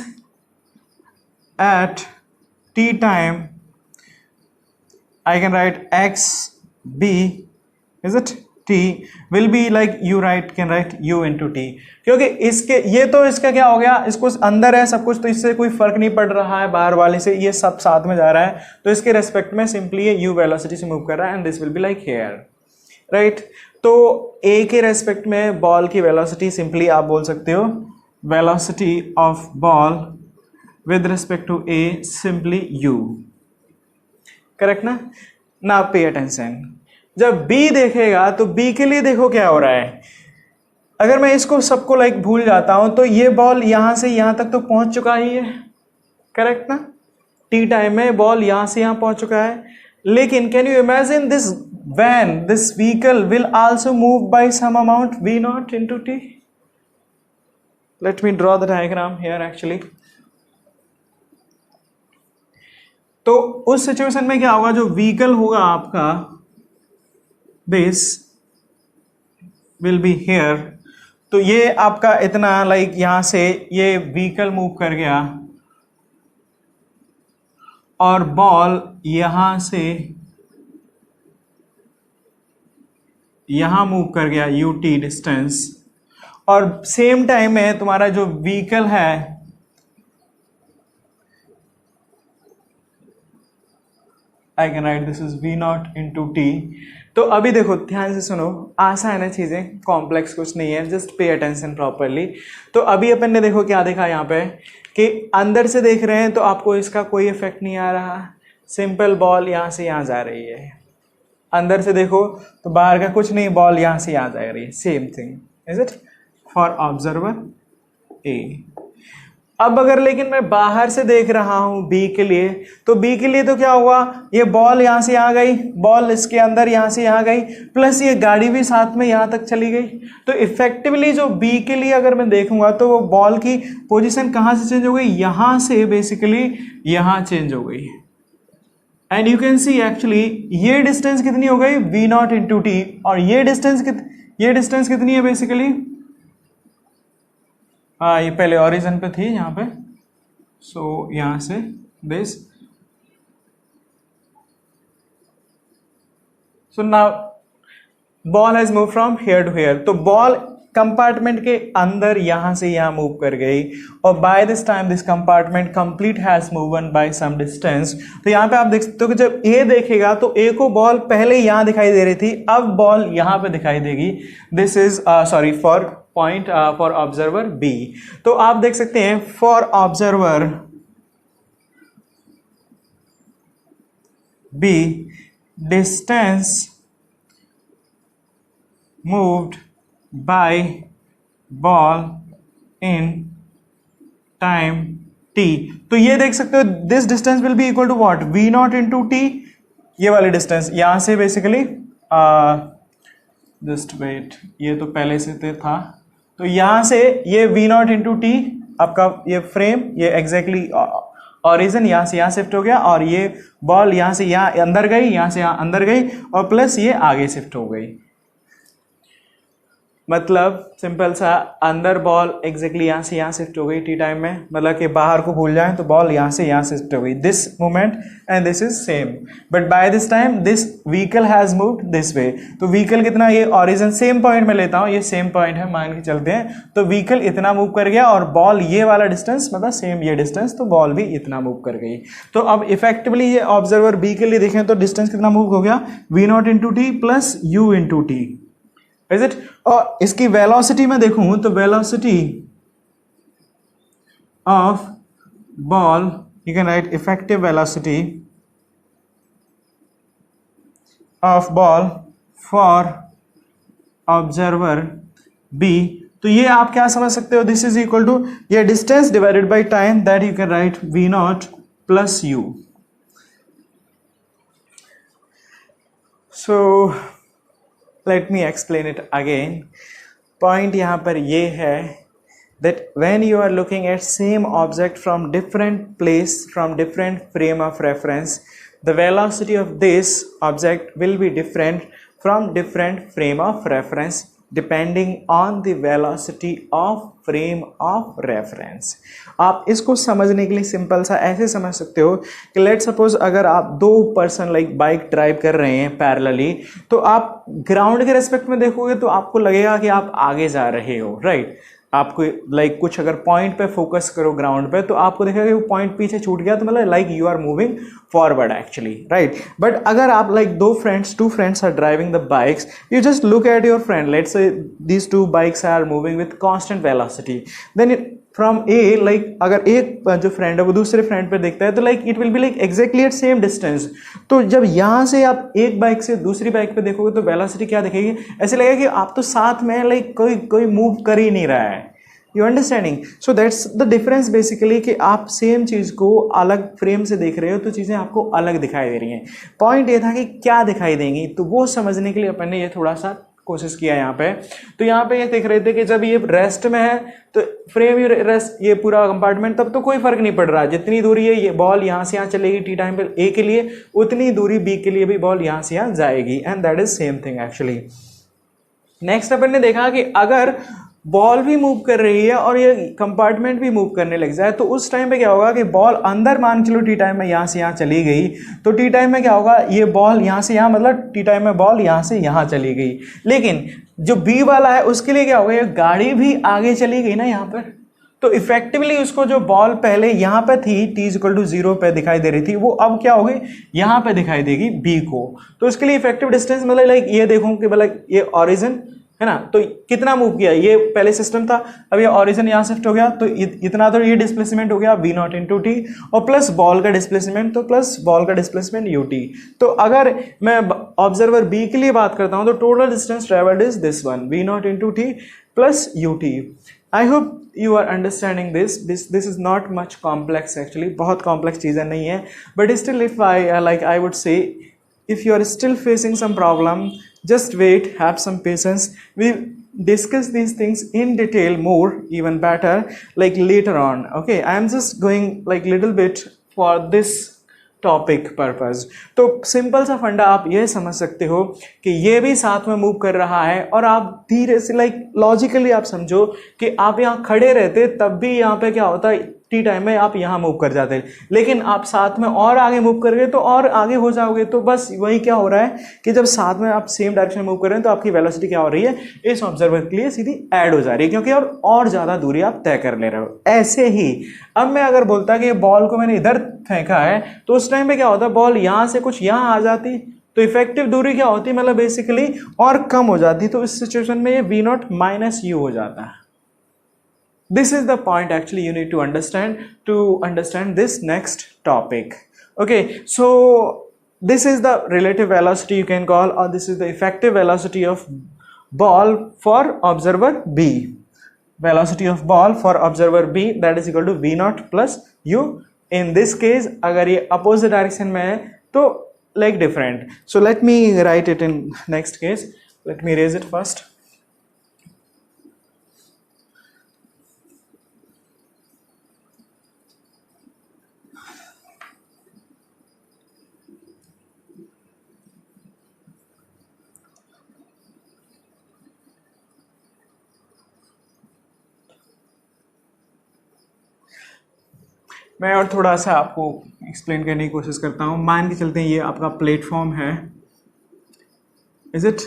at t time I can write x b is it t will be like you right can write u into t, क्योंकि इसके ये तो इसका क्या हो गया, इसको अंदर है सब कुछ तो इससे कोई फर्क नहीं पड़ रहा है बाहर वाले से, ये सब साथ में जा रहा है तो इसके रेस्पेक्ट में सिंपली ये यू वेलोसिटी से मूव कर रहा है and this will be like here, right. तो ए के रेस्पेक्ट में बॉल की वेलोसिटी सिंपली आप बोल सकते हो velocity of ball with respect to A simply u, correct ना। ना पे अटेंशन, जब B देखेगा तो B के लिए देखो क्या हो रहा है, अगर मैं इसको सबको लाइक भूल जाता हूं तो ये बॉल यहां से यहां तक तो पहुंच चुका ही है, करेक्ट ना। टी टाइम में बॉल यहां से यहां पहुंच चुका है, लेकिन can you imagine this van this vehicle will also move by some amount v not into t। Let me draw the diagram here actually। तो उस सिचुएशन में क्या होगा, जो व्हीकल होगा आपका दिस विल बी हेयर, तो ये आपका इतना लाइक यहां से ये व्हीकल मूव कर गया और बॉल यहां से यहां मूव कर गया ut डिस्टेंस, और सेम टाइम में तुम्हारा जो व्हीकल है आई can right this is v not into T. तो अभी देखो ध्यान से सुनो, आसान है चीजें, कॉम्प्लेक्स कुछ नहीं है, जस्ट पे अटेंशन प्रॉपरली। तो अभी अपन ने देखो क्या देखा यहाँ पे कि अंदर से देख रहे हैं तो आपको इसका कोई इफेक्ट नहीं आ रहा, सिंपल बॉल यहाँ से यहाँ जा रही है। अंदर से देखो तो बाहर का कुछ नहीं, बॉल यहाँ से यहाँ जा रही है, same thing is it for observer A. अब अगर लेकिन मैं बाहर से देख रहा हूं बी के लिए, तो बी के लिए तो क्या हुआ, ये बॉल यहां से आ गई, बॉल इसके अंदर यहां से यहां गई, प्लस ये गाड़ी भी साथ में यहां तक चली गई। तो इफेक्टिवली जो बी के लिए अगर मैं देखूंगा तो वो बॉल की पोजीशन कहां से चेंज हो गई, यहां से बेसिकली यहां चेंज हो गई। And you can see actually ये डिस्टेंस कितनी हो गई v नॉट इंटू टी, और ये डिस्टेंस कितनी है बेसिकली, हाँ ये पहले ओरिजिन पे थी यहाँ पे, सो यहाँ से this, so now ball has move from here to here. तो बॉल कंपार्टमेंट के अंदर यहां से यहां मूव कर गई, और by this time this compartment complete has moved by some distance. तो यहाँ पे आप देख सकते हो कि जब ए देखेगा तो ए को बॉल पहले यहां दिखाई दे रही थी, अब बॉल यहां पे दिखाई देगी। This is sorry for point for observer B. तो आप देख सकते हैं for observer B distance moved by ball in time t। तो ये देख सकते हो this distance will be equal to what, v not into t, ये वाली डिस्टेंस यहां से बेसिकली जस्ट वेट, ये तो पहले से था, तो यहां से ये v नॉट इंटू टी आपका ये फ्रेम, ये एग्जैक्टली ऑरिजिन यहां से यहां शिफ्ट हो गया, और ये बॉल यहां से यहां अंदर गई, यहां से यहां अंदर गई, और प्लस ये आगे शिफ्ट हो गई। मतलब सिंपल सा, अंदर बॉल एग्जैक्टली यहाँ से यहाँ शिफ्ट हो गई टी टाइम में, मतलब कि बाहर को भूल जाएं तो बॉल यहाँ से यहाँ शिफ्ट हो गई, this moment and this is same, but by this time this vehicle has moved this way. तो व्हीकल कितना, ये ओरिजिन सेम पॉइंट में लेता हूँ, ये सेम पॉइंट है मान के चलते हैं, तो व्हीकल इतना मूव कर गया और बॉल ये वाला डिस्टेंस मतलब सेम ये डिस्टेंस, तो बॉल भी इतना मूव कर गई। तो अब इफेक्टिवली ये ऑब्जर्वर बी के लिए देखें तो डिस्टेंस कितना मूव हो गया, v not into t plus u into t, is it. और इसकी वेलोसिटी में देखूं तो velocity of ball, you can write effective velocity of ball for observer B, तो ये आप क्या समझ सकते हो, दिस इज इक्वल टू ये distance divided by time, that you can write v not plus u. So let me explain it again. Point यहाँ पर ये है that when you are looking at same object from different place, from different frame of reference, the velocity of this object will be different from different frame of reference depending on the velocity of frame of reference. आप इसको समझने के लिए simple सा ऐसे समझ सकते हो कि लेट सपोज अगर आप दो पर्सन लाइक बाइक ड्राइव कर रहे हैं पैरेलली, तो आप ग्राउंड के रेस्पेक्ट में देखोगे तो आपको लगेगा कि आप आगे जा रहे हो, राइट। आपको लाइक कुछ अगर पॉइंट पे फोकस करो ग्राउंड पे, तो आपको देखा कि वो पॉइंट पीछे छूट गया, तो मतलब like you are moving forward actually, right. But अगर आप like two friends are driving the bikes, you just look at your friend, let's say these two bikes are moving with constant velocity, then from A, like अगर एक जो friend है वो दूसरे friend पे देखता है, तो like it will be like exactly at same distance. तो जब यहाँ से आप एक बाइक से दूसरी बाइक पे देखोगे तो वेलोसिटी क्या दिखेगी, ऐसे लगेगा कि आप तो साथ में लाइक कोई मूव कर ही नहीं रहा है। You understanding? So that's the difference basically, कि आप सेम चीज़ को अलग फ्रेम से देख रहे हो तो चीज़ें आपको अलग दिखाई दे रही हैं। पॉइंट ये था कि क्या दिखाई देंगी, तो वो समझने के लिए अपन ने ये थोड़ा सा कोशिश किया यहाँ पे। तो यहाँ पे ये देख रहे थे कि जब ये रेस्ट में है तो फ्रेम ही रेस्ट, ये पूरा कंपार्टमेंट, तब तो कोई फर्क नहीं पड़ रहा, जितनी दूरी है ये बॉल यहाँ से यहाँ चलेगी टी टाइम पे ए के लिए, उतनी दूरी बी के लिए भी बॉल यहाँ से यहाँ जाएगी, and that is same thing actually. Next अपन ने देखा कि अगर बॉल भी मूव कर रही है और ये कंपार्टमेंट भी मूव करने लग जाए, तो उस टाइम पे क्या होगा कि बॉल अंदर मान चलो टी टाइम में यहाँ से यहाँ चली गई, तो टी टाइम में क्या होगा, ये बॉल यहाँ से यहाँ, मतलब टी टाइम में बॉल यहाँ से यहाँ चली गई। लेकिन जो बी वाला है उसके लिए क्या होगा, ये गाड़ी भी आगे चली गई ना यहाँ पर, तो इफेक्टिवली उसको जो बॉल पहले यहाँ पे थी t=0 पे दिखाई दे रही थी, वो अब क्या होगी, यहाँ पे दिखाई देगी बी को। तो इसके लिए इफेक्टिव डिस्टेंस मतलब लाइक ये देखूँ कि मतलब ये ऑरिजिन है ना, तो कितना मूव किया, ये पहले सिस्टम था, अब ये ऑरिजिन यहाँ शिफ्ट हो गया, तो इतना तो ये डिस्प्लेसमेंट हो गया v नॉट इंटू टी, और प्लस बॉल का डिस्प्लेसमेंट, तो प्लस बॉल का डिस्प्लेसमेंट ut। तो अगर मैं ऑब्जर्वर b के लिए बात करता हूँ तो total distance travelled is this one, v not into t plus ut। I hope you are understanding this is not much complex actually, बहुत complex चीज़ें नहीं है, but still if I would say if you are still facing some problem, just wait, have some patience, we discuss these things in detail more, even better, like later on, okay? I am just going like little bit for this topic purpose. तो simple सा फंडा आप ये समझ सकते हो कि ये भी साथ में मूव कर रहा है, और आप धीरे से लाइक लॉजिकली आप समझो कि आप यहाँ खड़े रहते तब भी यहाँ पे क्या होता है, टी टाइम में आप यहाँ मूव कर जाते, लेकिन आप साथ में और आगे मूव कर गए तो और आगे हो जाओगे। तो बस वही क्या हो रहा है कि जब साथ में आप सेम डायरेक्शन मूव कर रहे हैं तो आपकी वेलोसिटी क्या हो रही है, इस ऑब्जर्वर के लिए सीधी ऐड हो जा रही है, क्योंकि और ज़्यादा दूरी आप तय कर ले रहे हो। ऐसे ही अब मैं अगर बोलता कि बॉल को मैंने इधर फेंका है, तो उस टाइम पे क्या होता, बॉल यहाँ से कुछ यहाँ आ जाती, तो इफेक्टिव दूरी क्या होती, मतलब बेसिकली और कम हो जाती। तो इस सिचुएशन में ये v नॉट माइनस यू हो जाता है। This is the point actually you need to understand this next topic. Okay, so this is the relative velocity you can call, or this is the effective velocity of ball for observer B. Velocity of ball for observer B that is equal to V naught plus U. In this case अगर ये opposite direction में है तो like different. So let me write it in next case. Let me erase it first. मैं और थोड़ा सा आपको एक्सप्लेन करने की कोशिश करता हूँ. मान के चलते हैं ये आपका प्लेटफॉर्म है. Is it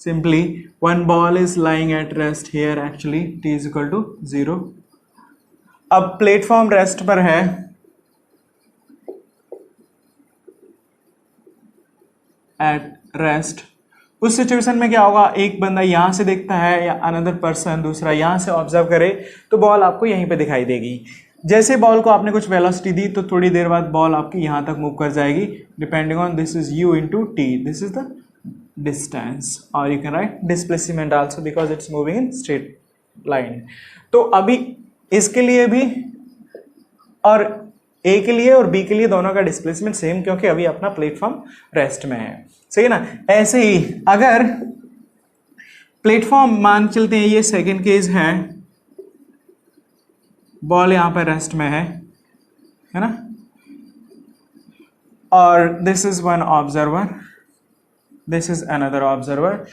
simply one ball is lying at rest here actually t is equal to 0. अब प्लेटफॉर्म रेस्ट पर है. एट रेस्ट उस सिचुएशन में क्या होगा, एक बंदा यहां से देखता है या अनदर पर्सन दूसरा यहां से ऑब्जर्व करे तो बॉल आपको यहीं पे दिखाई देगी. जैसे बॉल को आपने कुछ वेलोसिटी दी तो थोड़ी देर बाद बॉल आपकी यहां तक मूव कर जाएगी. Depending on this is u into T. This is the distance और you can write displacement also because it's moving in straight line. तो अभी इसके लिए भी और ए के लिए और बी के लिए दोनों का डिस्प्लेसमेंट सेम क्योंकि अभी अपना प्लेटफॉर्म रेस्ट में है. सही है ना. ऐसे ही अगर प्लेटफॉर्म मान चलते हैं ये सेकेंड केस है, बॉल यहां पर रेस्ट में है ना, और this is one observer, this is another observer.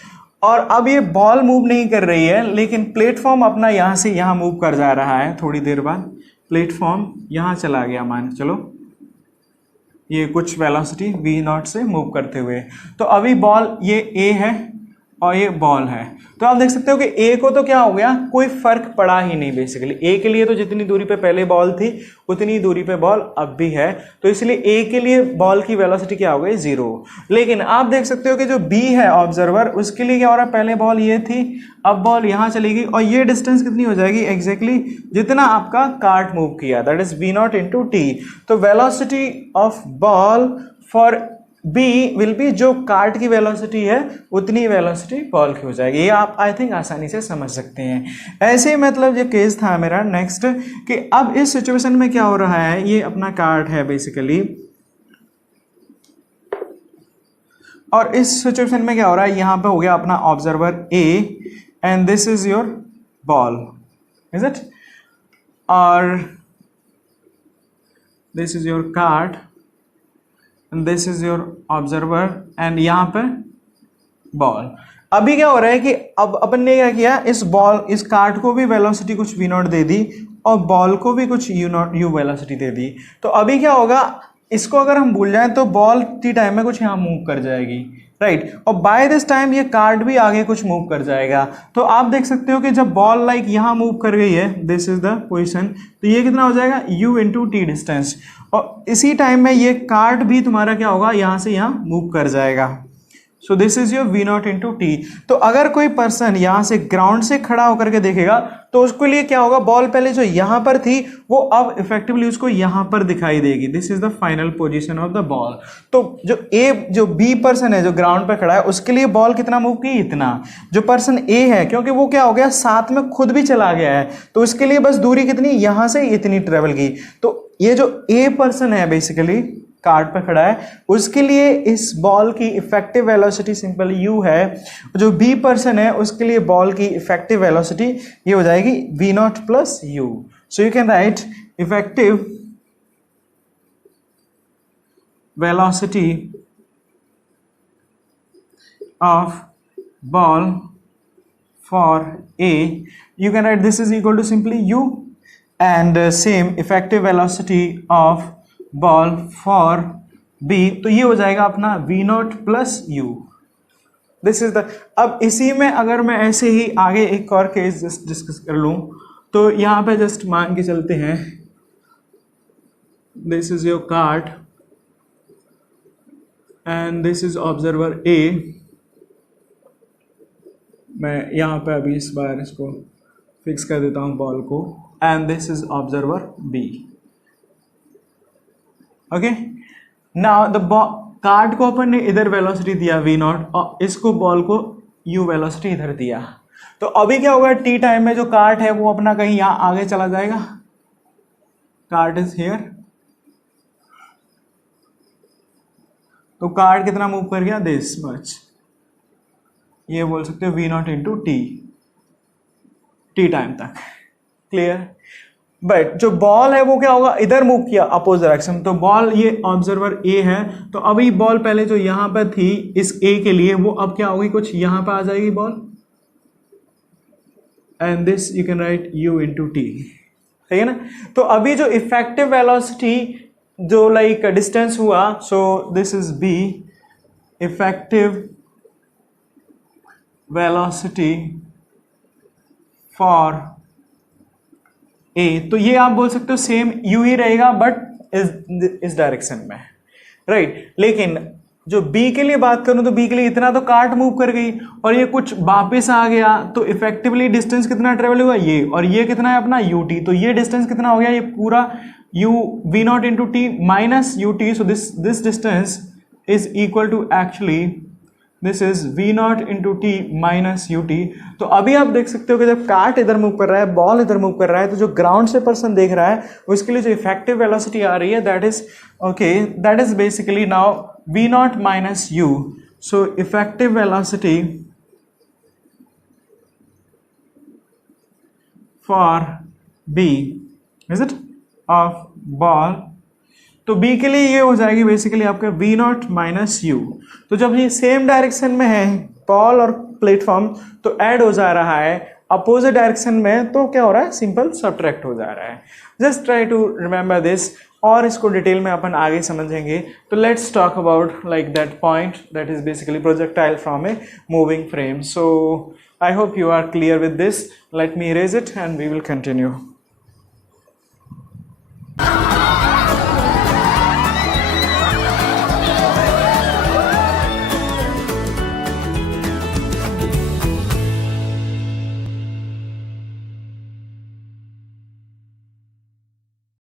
और अब ये बॉल मूव नहीं कर रही है लेकिन प्लेटफॉर्म अपना यहां से यहां मूव कर जा रहा है. थोड़ी देर बाद प्लेटफॉर्म यहां चला गया मान के चलो, ये कुछ वेलोसिटी v नॉट से मूव करते हुए. तो अभी बॉल ये a है और ये बॉल है. तो आप देख सकते हो कि a को तो क्या हो गया, कोई फर्क पड़ा ही नहीं. बेसिकली a के लिए तो जितनी दूरी पे पहले बॉल थी उतनी दूरी पे बॉल अब भी है, तो इसलिए a के लिए बॉल की वेलोसिटी क्या हो गई 0. लेकिन आप देख सकते हो कि जो b है ऑब्जर्वर, उसके लिए क्या हो रहा है, पहले बॉल ये थी अब बॉल यहां चली गई और ये डिस्टेंस कितनी हो जाएगी एग्जैक्टली जितना आपका कार्ट मूव किया, that is v not into T. तो velocity of ball for b will be जो कार्ट की वेलोसिटी है उतनी वेलोसिटी बॉल की हो जाएगी. ये आप आई थिंक आसानी से समझ सकते हैं. ऐसे ही मतलब ये केस था मेरा नेक्स्ट कि अब इस सिचुएशन में क्या हो रहा है, ये अपना कार्ट है बेसिकली और इस सिचुएशन में क्या हो रहा है, यहां पे हो गया अपना observer a and this is your ball, is it, और this is your cart and this is your observer and यहाँ पे बॉल. अभी क्या हो रहा है कि अब अपन ने क्या किया, इस बॉल इस कार्ट को भी वेलोसिटी कुछ v नॉट दे दी और बॉल को भी कुछ u वेलोसिटी दे दी. तो अभी क्या होगा, इसको अगर हम भूल जाएं तो बॉल टी टाइम में कुछ यहाँ मूव कर जाएगी, राइट. और बाय दिस टाइम ये कार्ड भी आगे कुछ मूव कर जाएगा. तो आप देख सकते हो कि जब बॉल लाइक यहाँ मूव कर गई है, दिस इज द पोजीशन, तो ये कितना हो जाएगा u इंटू टी डिस्टेंस. और इसी टाइम में ये कार्ड भी तुम्हारा क्या होगा, यहाँ से यहाँ मूव कर जाएगा. सो this is your v not into T. तो अगर कोई पर्सन यहाँ से ग्राउंड से खड़ा होकर के देखेगा तो उसके लिए क्या होगा, बॉल पहले जो यहाँ पर थी वो अब इफेक्टिवली उसको यहाँ पर दिखाई देगी. This is the final position of the ball. तो जो बी पर्सन है जो ग्राउंड पर खड़ा है उसके लिए बॉल कितना मूव की, इतना. जो पर्सन ए है क्योंकि वो क्या हो गया साथ में खुद भी चला गया है तो उसके लिए बस दूरी कितनी, यहाँ से इतनी ट्रेवल की. तो ये जो ए पर्सन है बेसिकली कार्ड पे खड़ा है उसके लिए इस बॉल की इफेक्टिव वेलोसिटी सिंपल u है. जो बी पर्सन है उसके लिए बॉल की इफेक्टिव वेलोसिटी ये हो जाएगी v not plus u. So you can write effective velocity of ball for a, you can write this is equal to simply u and same effective velocity of ball for b, तो ये हो जाएगा अपना v not plus u. This is the. अब इसी में अगर मैं ऐसे ही आगे एक और केस जस्ट डिस्कस कर लूं तो यहाँ पे जस्ट मान के चलते हैं this is your cart and this is observer a. मैं यहाँ पे अभी इस बार इसको फिक्स कर देता हूँ बॉल को and this is observer b. Okay, now the card को अपन ने इधर वेलोसिटी दिया v नॉट और इसको बॉल को u वेलोसिटी इधर दिया, तो अभी क्या होगा, टी टाइम में जो कार्ट है वो अपना कहीं यहाँ आगे चला जाएगा, कार्ट इज हियर, तो कार्ट कितना मूव कर गया, दिस मच, ये बोल सकते हो v not into T time तक, क्लियर। बट जो बॉल है वो क्या होगा, इधर मूव किया अपोजिट डायरेक्शन, तो बॉल ये ऑब्जर्वर ए है, तो अभी बॉल पहले जो यहां पर थी इस ए के लिए, वो अब क्या होगी, कुछ यहां पर आ जाएगी ball, and this you can right u into T, ठीक है ना। तो अभी जो इफेक्टिव वेलोसिटी जो लाइक डिस्टेंस हुआ, सो this is b, effective velocity for a, तो ये आप बोल सकते हो सेम यू ही रहेगा बट इस डायरेक्शन में, राइट। लेकिन जो बी के लिए बात करूं तो बी के लिए इतना तो कार्ट मूव कर गई और ये कुछ वापस आ गया, तो इफेक्टिवली डिस्टेंस कितना ट्रेवल हुआ, ये, और ये कितना है अपना यू टी, तो ये डिस्टेंस कितना हो गया, ये पूरा u v not into t minus u t, so this distance is equal to actually this is v not into t minus u t. तो अभी आप देख सकते हो कि जब कार्ट इधर मूव कर रहा है, बॉल इधर मूव कर रहा है, तो जो ग्राउंड से पर्सन देख रहा है उसके लिए जो इफेक्टिव वेलोसिटी आ रही है that is okay, that is basically now v not minus you, so effective velocity for b is it of ball, तो b के लिए ये हो जाएगी बेसिकली आपका v नॉट माइनस यू। तो जब ये सेम डायरेक्शन में है बॉल और प्लेटफॉर्म, तो ऐड हो जा रहा है अपोजिट डायरेक्शन में, तो क्या हो रहा है, सिंपल सब्ट्रैक्ट हो जा रहा है। Just try to remember this, और इसको डिटेल में अपन आगे समझेंगे। तो let's talk about like that point that is basically projectile from a moving frame. So I hope you are clear with this. Let me erase it and we will continue.